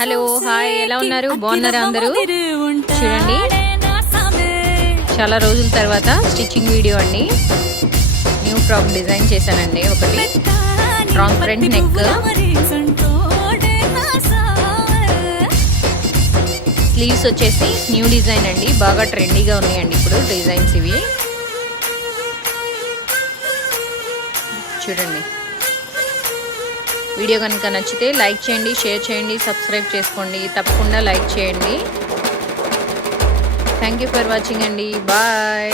Hello hi, ఎలా ఉన్నారు? బాగున్నారా అందరూ? చూడండి, చాలా రోజుల తర్వాత స్టిచ్చింగ్ వీడియో అండి. న్యూ ఫ్రాక్ డిజైన్ చేశానండి. ఒకటి ట్రాన్స్పరెంట్ నెక్, స్లీవ్స్ వచ్చేసి న్యూ డిజైన్ అండి. బాగా ట్రెండీగా ఉన్నాయండి ఇప్పుడు డిజైన్స్ ఇవి. చూడండి, వీడియో కనుక నచ్చితే లైక్ చేయండి, షేర్ చేయండి, సబ్స్క్రైబ్ చేసుకోండి. తప్పకుండా లైక్ చేయండి. థ్యాంక్ యూ ఫర్ వాచింగ్ అండి. బాయ్.